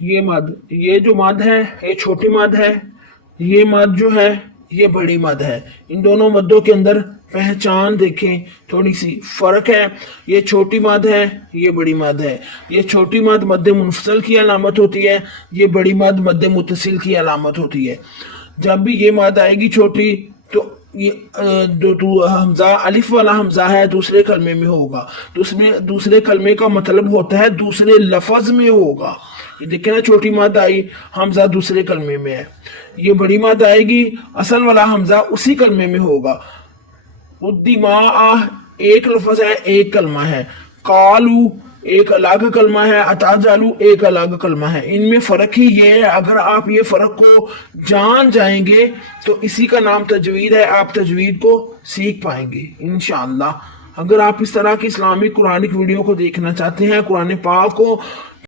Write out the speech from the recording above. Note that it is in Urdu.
یہ مد، یہ جو مد ہے یہ چھوٹی مد ہے، یہ مد جو ہے یہ بڑی مد ہے۔ ان دونوں مدوں کے اندر پہچان دیکھیں، تھوڑی سی فرق ہے۔ یہ چھوٹی مد ہے، یہ بڑی مد ہے۔ یہ چھوٹی مد مد منفصل کی علامت ہوتی ہے، یہ بڑی مد مد متصل کی علامت ہوتی ہے۔ جب بھی یہ مد آئے گی چھوٹی تو یہ جو حمزہ الف والا حمزہ ہے دوسرے کلمے میں ہوگا، دوسرے کلمے کا مطلب ہوتا ہے دوسرے لفظ میں ہوگا۔ یہ دیکھیں نا، چھوٹی مد آئی، حمزہ دوسرے کلمے میں ہے۔ یہ بڑی مد آئے گی، اصل والا حمزہ اسی کلمے میں ہوگا۔ الدماء ایک لفظ ہے، ایک کلمہ ہے۔ قالو ایک الگ کلمہ ہے، اتجالو ایک الگ کلمہ ہے۔ ان میں فرق ہی یہ ہے، اگر آپ یہ فرق کو جان جائیں گے تو اسی کا نام تجوید ہے، آپ تجوید کو سیکھ پائیں گے انشاءاللہ۔ اگر آپ اس طرح کی اسلامک قرآنک ویڈیو کو دیکھنا چاہتے ہیں، قرآن پاک کو